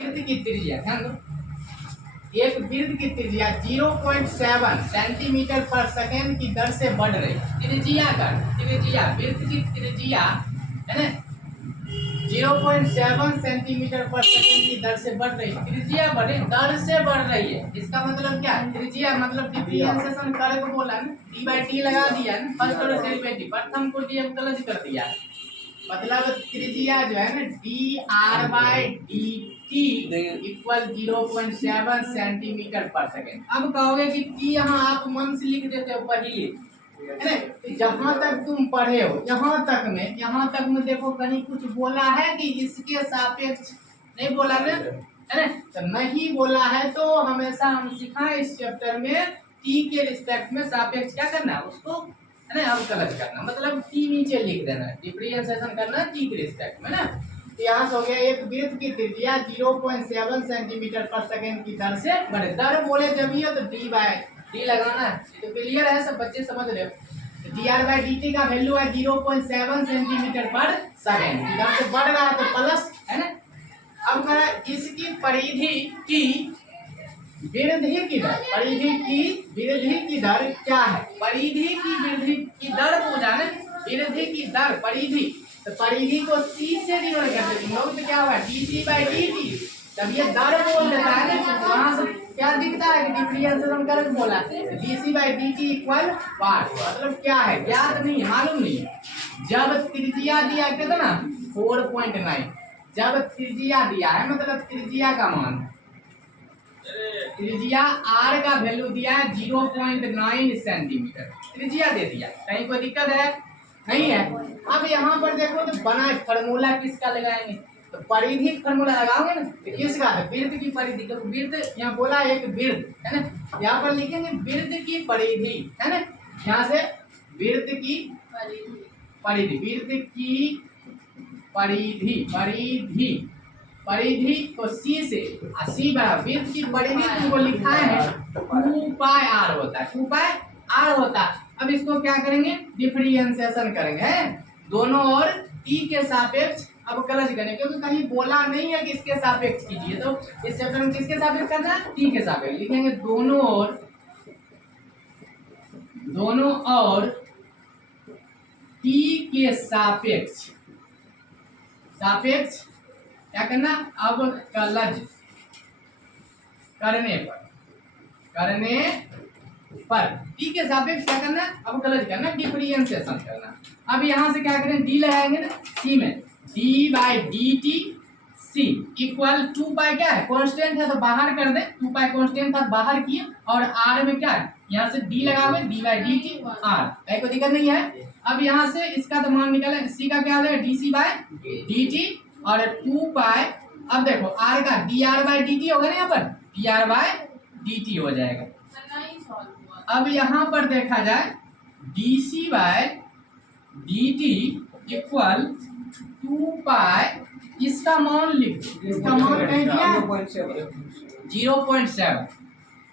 वृत्त की त्रिज्या, ध्यान दो, एक वृत्त की त्रिज्या 0.7 सेंटीमीटर पर सेकेंड की दर से बढ़ रही है। त्रिज्या वृत्त की त्रिज्या है ना 0.7 सेंटीमीटर पर सेकेंड की दर से बढ़ रही है। त्रिज्या बढ़े दर से बढ़ रही है, इसका मतलब क्या है? त्रिज्या मतलब डिफरेंशिएशन कर को बोला ना, डी बाई टी लगा दिया ना, फर्स्ट ऑर्डर डेरिवेटिव, प्रथम को डी अवकलज कर दिया, मतलब त्रिज्या जो है ना D R by D T equal 0.7 centimetre पर सेकेंड। अब कहोगे कि टी यहाँ आप मन से लिख देते हो पहले, है ना, जहां तक तुम पढ़े हो यहाँ तक में देखो कहीं कुछ बोला है कि इसके सापेक्ष? नहीं बोला ना, है ना, तो नहीं बोला है तो हमेशा हम सिखाएं इस चैप्टर में टी के रिस्पेक्ट में सापेक्ष क्या करना, उसको है ना अवकलज करना, मतलब टी नीचे लिख देना, डिफरेंशिएशन करना टी के रिस्पेक्ट में ना। तो यहाँ से हो गया एक वृत्त की त्रिज्या 0.7 सेंटीमीटर पर सेकेंड की दर से बढ़े। दर बोले जब ही हो तो डी बाय डी लगाना है, तो क्लियर है, सब बच्चे समझ रहे हो। D R by D T का वैल्यू है 0.7 सेंटीमीटर पर सेकेंड, इधर से बढ़ रहा है तो प्लस, है ना। अब कह रहा है इसकी परिधि की वृद्धि की दर, परिधि की वृद्धि की दर क्या है? परिधि की वृद्धि की दर पूछा ना, वृद्धि की दर परिधि, तो परिधि को सी से डिनोट कर देते हैं तो क्या हुआ D C by D T. जब ये दर बोल देता है ना तो वहां से क्या दिखता है कि डिफरेंशिएशन करके बोला D C by D T equal what, मतलब क्या है ज्ञात नहीं है, मालूम नहीं है। जब त्रिज्या दिया कितना 4.9, जब त्रिज्या दिया है मतलब त्रिज्या का मान, त्रिज्या आर का वैल्यू दिया है 0.9 सेंटीमीटर, त्रिज्या दे दिया, कहीं कोई दिक्कत है? नहीं है। अब यहाँ पर देखो तो बना फार्मूला किसका लगाएंगे, तो परिधि फार्मूला लगाओगे ना, तो किसका? वृत्त की परिधि, वृत्त यहाँ बोला एक वृत्त है ना, यहाँ पर लिखेंगे वृत्त की परिधि, है ना, यहाँ से वृत्त की परिधि, वृत्त की परिधि को सी से, सी बराबर वृत्त की परिधि तुमको लिखा है 2 पाई आर होता है, 2 पाई आर होता है। अब इसको क्या करेंगे, डिफरेंशिएशन करेंगे, है दोनों और टी के सापेक्ष अवकलज करेंगे, क्योंकि कहीं बोला नहीं है कि इसके सापेक्ष कीजिए, तो इस चैप्टर में किसके सापेक्ष करना है? टी के सापेक्ष लिखेंगे, दोनों और टी के सापेक्ष क्या करना, अवकलज करने पर टी के सापेक्ष क्या करना, अवकलज करना, डिफरेंशिएशन करना। अब यहाँ से क्या करें, डी लगाएंगे ना सी में, D by D T C equal 2 pi क्या है, कांस्टेंट है तो बाहर कर दे, 2 पाई कांस्टेंट था बाहर किए, और आर में क्या है, यहाँ से डी लगाओगे D by D T R, कहीं कोई दिक्कत नहीं है। अब यहाँ से इसका तो मान निकले, सी का क्या हो जाएगा D C by D T और 2 पाई, अब देखो आर का D R by D T होगा ना, यहाँ पर D R by D T हो जाएगा। अब यहाँ पर देखा जाए D C by D T equal 2 pi, इसका मान लिख, इसका मान कहीं दिया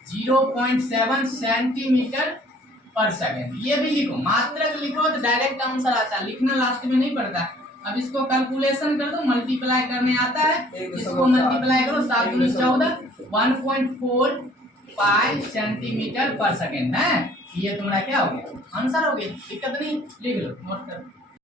0.7 सेंटीमीटर पर सेकेंड, ये भी लिखो, मात्रक लिखो तो डायरेक्ट आंसर आता है, लिखना लास्ट में नहीं पड़ता। अब इसको कैलकुलेशन कर दो, मल्टीप्लाई करने आता है, इसको मल्टीप्लाई करो 7 × 14 1.4 पाई सेंटीमीटर पर सेकेंड है, ये तुम्हारा क्या हो गया, आंसर हो गया, दिक्कत नहीं, लिख लो नोट कर।